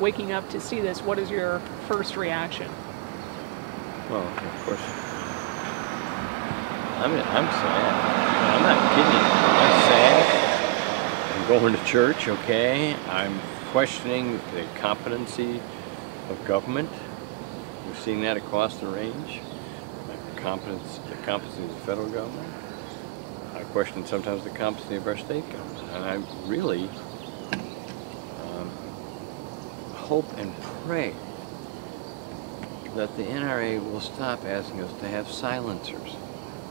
waking up to see this, what is your first reaction? Well, of course, I'm sad. I'm not kidding you. I'm sad. I'm going to church, okay? I'm questioning the competency of government. We're seeing that across the range. The competency of the federal government. I question sometimes the competency of our state government. And I really hope and pray that the NRA will stop asking us to have silencers.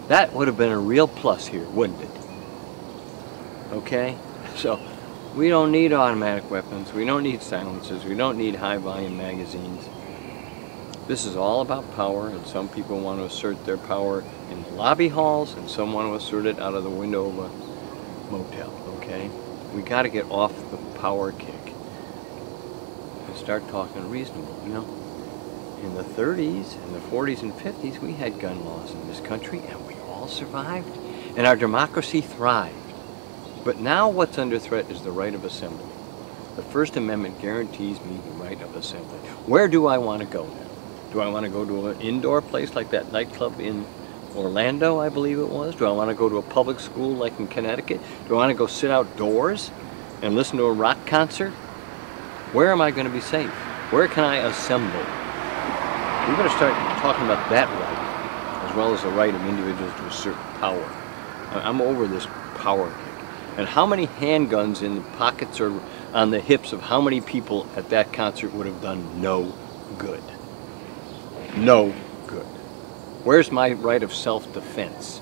That would have been a real plus here, wouldn't it? Okay? So, we don't need automatic weapons, we don't need silencers, we don't need high-volume magazines. This is all about power, and some people want to assert their power in the lobby halls, and some want to assert it out of the window of a motel, okay? We got to get off the power kick and start talking reasonable, you know? In the 30s, and the 40s and 50s, we had gun laws in this country, and we all survived, and our democracy thrived. But now what's under threat is the right of assembly. The First Amendment guarantees me the right of assembly. Where do I want to go now? Do I want to go to an indoor place like that nightclub in Orlando, I believe it was? Do I want to go to a public school like in Connecticut? Do I want to go sit outdoors and listen to a rock concert? Where am I going to be safe? Where can I assemble? We better start talking about that right, as well as the right of individuals to assert power. I'm over this power kick. And how many handguns in the pockets or on the hips of how many people at that concert would have done no good? No good. Where's my right of self-defense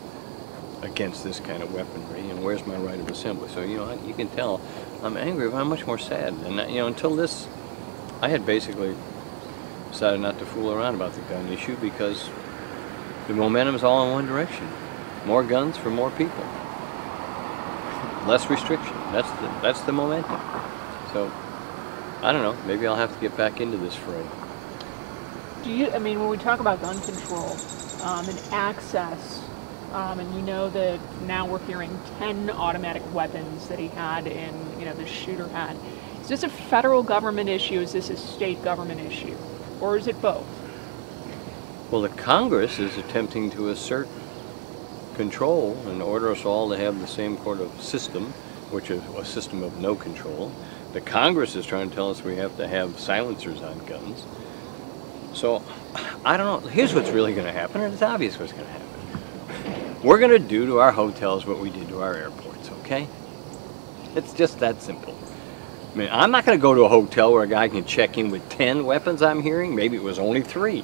against this kind of weaponry, and where's my right of assembly? So, you know, you can tell I'm angry, but I'm much more sad. And, you know, until this, I had basically decided not to fool around about the gun issue because the momentum is all in one direction. More guns for more people. Less restriction. That's the momentum. So, I don't know. Maybe I'll have to get back into this fray. I mean, when we talk about gun control and access, and you know that now we're hearing 10 automatic weapons that he had in, you know, the shooter had. Is this a federal government issue? Is this a state government issue? Or is it both? Well, the Congress is attempting to assert control and order us all to have the same sort of system, which is a system of no control. The Congress is trying to tell us we have to have silencers on guns. So, I don't know. Here's what's really going to happen, and it's obvious what's going to happen. We're going to do to our hotels what we did to our airports, okay? It's just that simple. I mean, I'm not going to go to a hotel where a guy can check in with 10 weapons I'm hearing. Maybe it was only 3.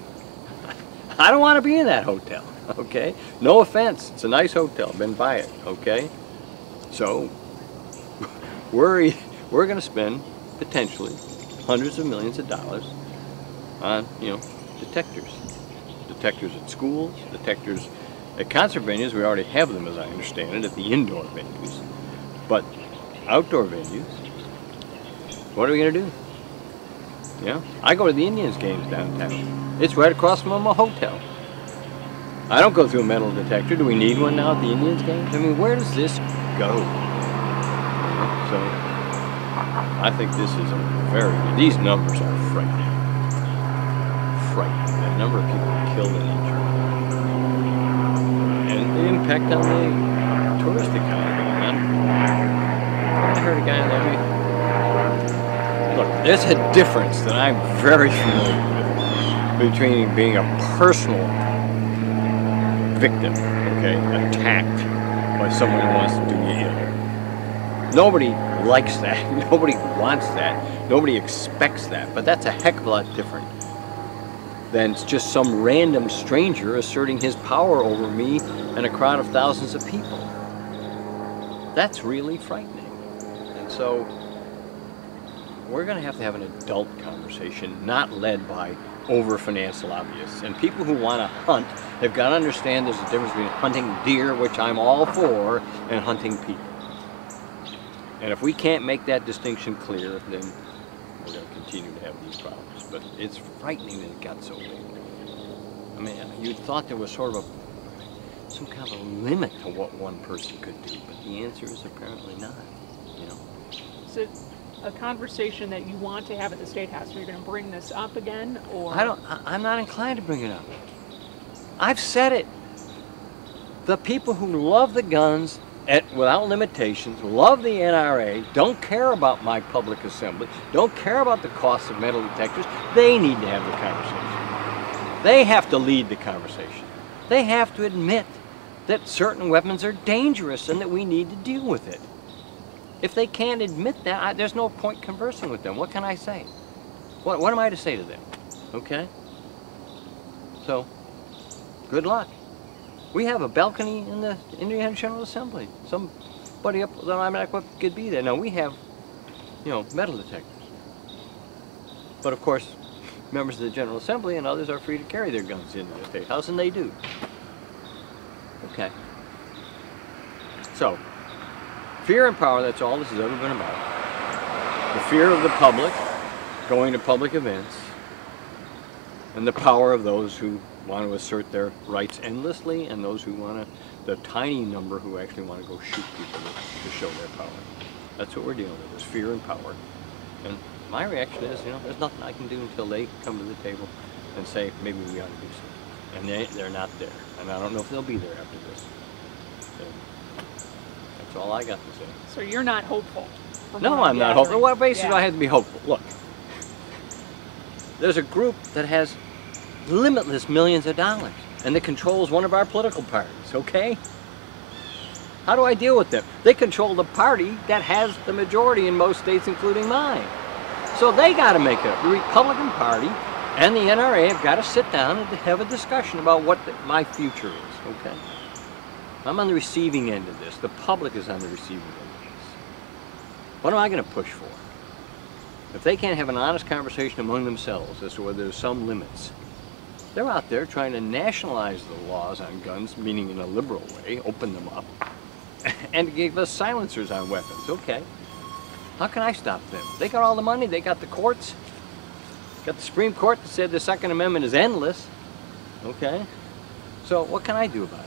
I don't want to be in that hotel, okay? No offense. It's a nice hotel. Been by it, okay? So, we're going to spend, potentially, hundreds of millions of dollars on, you know, detectors. Detectors at schools, detectors at concert venues. We already have them, as I understand it, at the indoor venues. But outdoor venues, what are we going to do? You know, I go to the Indians games downtown. It's right across from a hotel. I don't go through a metal detector. Do we need one now at the Indians games? I mean, where does this go? So, I think this is these numbers are frightening. Frightening. The number of people killed and injured. And the impact on the tourist economy. I heard a guy on there. Look, there's a difference that I'm very familiar with between being a personal victim, okay, attacked by someone who wants to do you ill. Nobody likes that. Nobody wants that. Nobody expects that. But that's a heck of a lot different than just some random stranger asserting his power over me and a crowd of thousands of people. That's really frightening. And so we're going to have an adult conversation, not led by over-financed lobbyists. And people who want to hunt have got to understand there's a difference between hunting deer, which I'm all for, and hunting people. And if we can't make that distinction clear, then we're going to continue to have these problems. But it's frightening that it got so big. I mean, you'd thought there was sort of some kind of a limit to what one person could do, but the answer is apparently not, you know. So a conversation that you want to have at the State House? Are you going to bring this up again, or? I'm not inclined to bring it up. I've said it. The people who love the guns without limitations, love the NRA, don't care about my public assembly, don't care about the cost of metal detectors, they need to have the conversation. They have to lead the conversation. They have to admit that certain weapons are dangerous and that we need to deal with it. If they can't admit that, there's no point conversing with them. What can I say? What am I to say to them? Okay? So, good luck. We have a balcony in the Indiana General Assembly. Somebody up there, I'm not what could be there. Now we have, metal detectors. But of course, members of the General Assembly and others are free to carry their guns into the State House, and they do. Okay. So, fear and power, that's all this has ever been about. The fear of the public, going to public events, and the power of those who want to assert their rights endlessly, and those who want to, the tiny number who actually want to go shoot people to show their power. That's what we're dealing with, is fear and power. And my reaction is, there's nothing I can do until they come to the table and say, maybe we ought to do something. And they're not there. And I don't know if they'll be there after this. So, that's all I got to say. So you're not hopeful? No, I'm not hopeful. What basis do I have to be hopeful? Look, there's a group that has limitless millions of dollars, and that controls one of our political parties, okay? How do I deal with them? They control the party that has the majority in most states, including mine. So they got to make it up. The Republican Party and the NRA have got to sit down and have a discussion about what my future is, okay? I'm on the receiving end of this. The public is on the receiving end of this. What am I going to push for? If they can't have an honest conversation among themselves as to whether there's some limits, they're out there trying to nationalize the laws on guns, meaning in a liberal way, open them up, and give us silencers on weapons. Okay. How can I stop them? They got all the money, they got the courts, got the Supreme Court that said the Second Amendment is endless. Okay. So what can I do about it?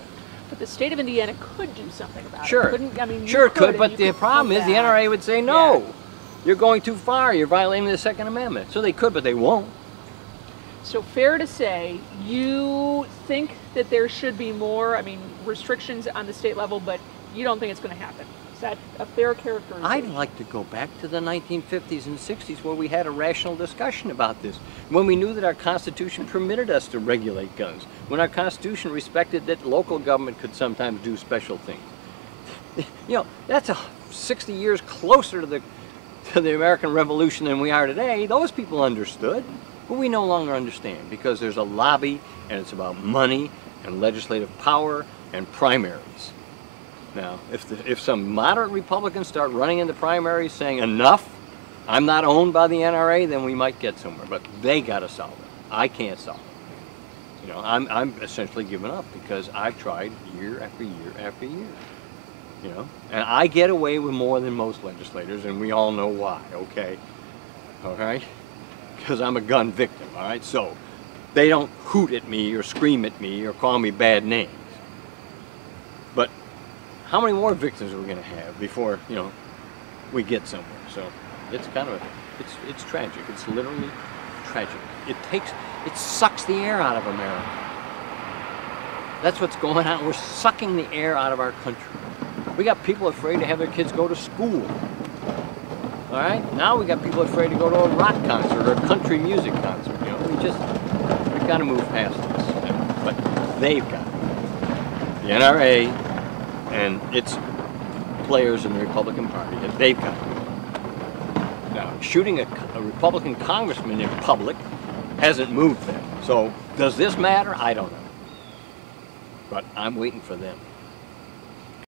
But the state of Indiana could do something about sure. it. Couldn't, I mean, sure could, but the problem is the NRA would say, no, yeah. You're going too far, you're violating the Second Amendment. So they could, but they won't. So fair to say, you think that there should be more, restrictions on the state level, but you don't think it's going to happen. Is that a fair characterization? I'd like to go back to the 1950s and 60s where we had a rational discussion about this, when we knew that our Constitution permitted us to regulate guns, when our Constitution respected that local government could sometimes do special things. That's 60 years closer to the American Revolution than we are today. Those people understood. But we no longer understand because there's a lobby and it's about money and legislative power and primaries. Now, if some moderate Republicans start running in the primaries saying enough, I'm not owned by the NRA, then we might get somewhere. But they got to solve it. I can't solve it. I'm essentially giving up because I've tried year after year after year. And I get away with more than most legislators, and we all know why. Okay, all right. Because I'm a gun victim, all right? So they don't hoot at me or scream at me or call me bad names. But how many more victims are we going to have before, we get somewhere? So it's kind of it's tragic. It's literally tragic. It sucks the air out of America. That's what's going on. We're sucking the air out of our country. We got people afraid to have their kids go to school. All right, now we got people afraid to go to a rock concert or a country music concert. We've got to move past this. But they've got to. The NRA and its players in the Republican Party, they've got to. Now, shooting a Republican congressman in public hasn't moved them. So, does this matter? I don't know. But I'm waiting for them.